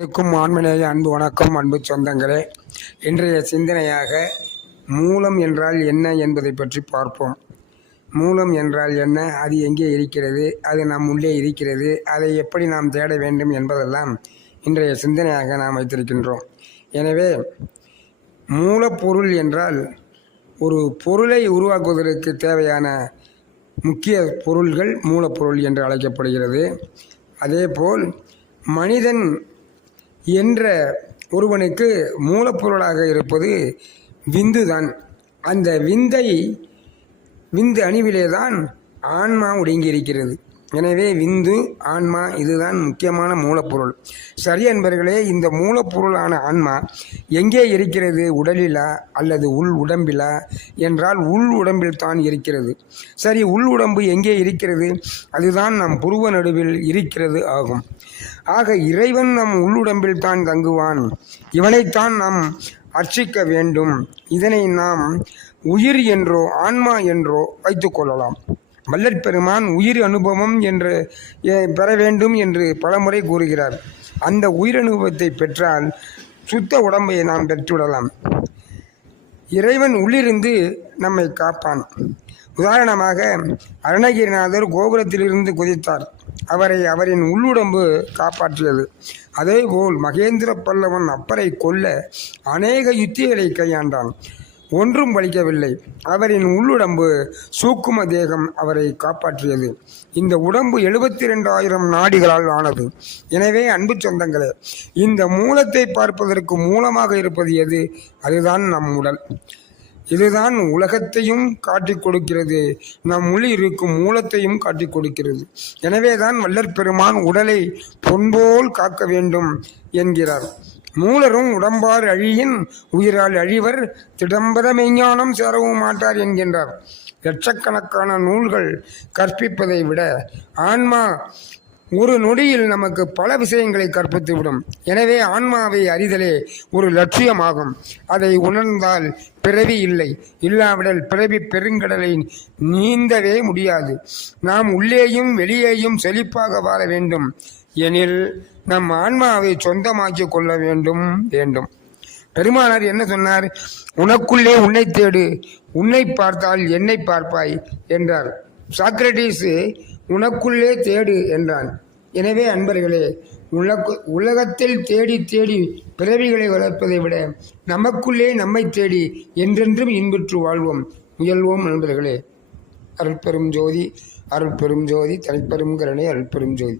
அனைவருக்கும் ஆன்மநேய அன்பு வணக்கம் அன்பு சொந்தங்களே. இன்றைய சிந்தனையாக மூலம் என்றால் என்ன என்பதை பற்றி பார்ப்போம். மூலம் என்றால் என்ன? அது எங்கே இருக்கிறது? அது நம் உள்ளே இருக்கிறது. அதை எப்படி நாம் தேட வேண்டும் என்பதெல்லாம் இன்றைய சிந்தனையாக நாம் வைத்திருக்கின்றோம். எனவே மூலப்பொருள் என்றால் ஒரு பொருளை உருவாக்குவதற்கு தேவையான முக்கிய பொருள்கள் மூலப்பொருள் என்று அழைக்கப்படுகிறது. அதேபோல் மனிதன் என்ற ஒருவனுக்கு மூலப்பொருளாக இருப்பது விந்துதான். அந்த விந்தை விந்து அணுவிலே தான் ஆன்மா ஒடுங்கியிருக்கிறது. எனவே விந்து ஆன்மா இதுதான் முக்கியமான மூலப்பொருள். சரி அன்பர்களே இந்த மூலப்பொருளான ஆன்மா எங்கே இருக்கிறது? உடலிலா அல்லது உள் உடம்பிலா? என்றால் உள் உடம்பில் தான் இருக்கிறது. சரி உள் உடம்பு எங்கே இருக்கிறது? அதுதான் நம் புருவ நடுவில் இருக்கிறது ஆகும். ஆக இறைவன் நம் உள்ளுடம்பில் தான் தங்குவான். இவனைத்தான் நாம் அர்ச்சிக்க வேண்டும். இதனை நாம் உயிர் என்றோ ஆன்மா என்றோ வைத்துக்கொள்ளலாம் வல்லற் பெருமான் உயிர் அனுபவம் என்று பெற வேண்டும் என்று பலமுறை கூறுகிறார். அந்த உயிர் அனுபவத்தை பெற்றால் சுத்த உடம்பை நாம் பெற்றுவிடலாம். இறைவன் உள்ளிருந்து நம்மை காப்பான். உதாரணமாக அருணகிரிநாதர் கோபுரத்திலிருந்து குதித்தார். அவரை அவரின் உள்ளுடம்பு காப்பாற்றியது. அதேபோல் மகேந்திர பல்லவன் அப்பரை கொல்ல அநேக யுத்திகளை கையாண்டான். ஒன்றும் வலிக்கவில்லை. அவரின் உள்ளுடம்பு சூக்கும தேகம் அவரை காப்பாற்றியது. இந்த உடம்பு எழுபத்தி ரெண்டாயிரம் நாடிகளால் ஆனது. எனவே அன்பு சொந்தங்களே இந்த மூலத்தை பார்ப்பதற்கு மூலமாக இருப்பது எது? அதுதான் நம் உடல். இதுதான் உலகத்தையும் காட்டி கொடுக்கிறது. நம் உள் இருக்கும் மூலத்தையும் காட்டிக் கொடுக்கிறது. எனவேதான் வல்லற் பெருமான் உடலை பொன்போல் காக்க வேண்டும் என்கிறார். மூலரும் உடம்பார் அழியின் உயிரால் அழிவர் திடம்பர மெய்ஞானம் சேரவும் மாட்டார் என்கின்றார். லட்சக்கணக்கான நூல்கள் கற்பிப்பதை விட ஆன்மா ஒரு நொடியில் நமக்கு பல விஷயங்களை கற்பித்துவிடும். எனவே ஆன்மாவை அறிதலே ஒரு லட்சியமாகும். அதை உணர்ந்தால் பிறவி இல்லை. இல்லாவிடல் பிறவி பெருங்கடலை நீந்தவே முடியாது. நாம் உள்ளேயும் வெளியேயும் செழிப்பாக வாழ வேண்டும். எனில் நம் ஆன்மாவை சொந்தமாக்கி கொள்ள வேண்டும் வேண்டும். பெருமானார் என்ன சொன்னார்? உனக்குள்ளே உன்னை தேடு உன்னை பார்த்தால் என்னை பார்ப்பாய் என்றார். சாக்ரட்டிஸ் உனக்குள்ளே தேடு என்றான். எனவே அன்பர்களே உலக உலகத்தில் தேடி தேடி பிறவிகளை வளர்ப்பதை விட நமக்குள்ளே நம்மை தேடி என்றென்றும் இன்புற்று வாழ்வோம். முயல்வோம் நண்பர்களே. அருட்பெரும் ஜோதி அருட்பெரும் ஜோதி தனிப்பெரும் கருணை அருட்பெரும் ஜோதி.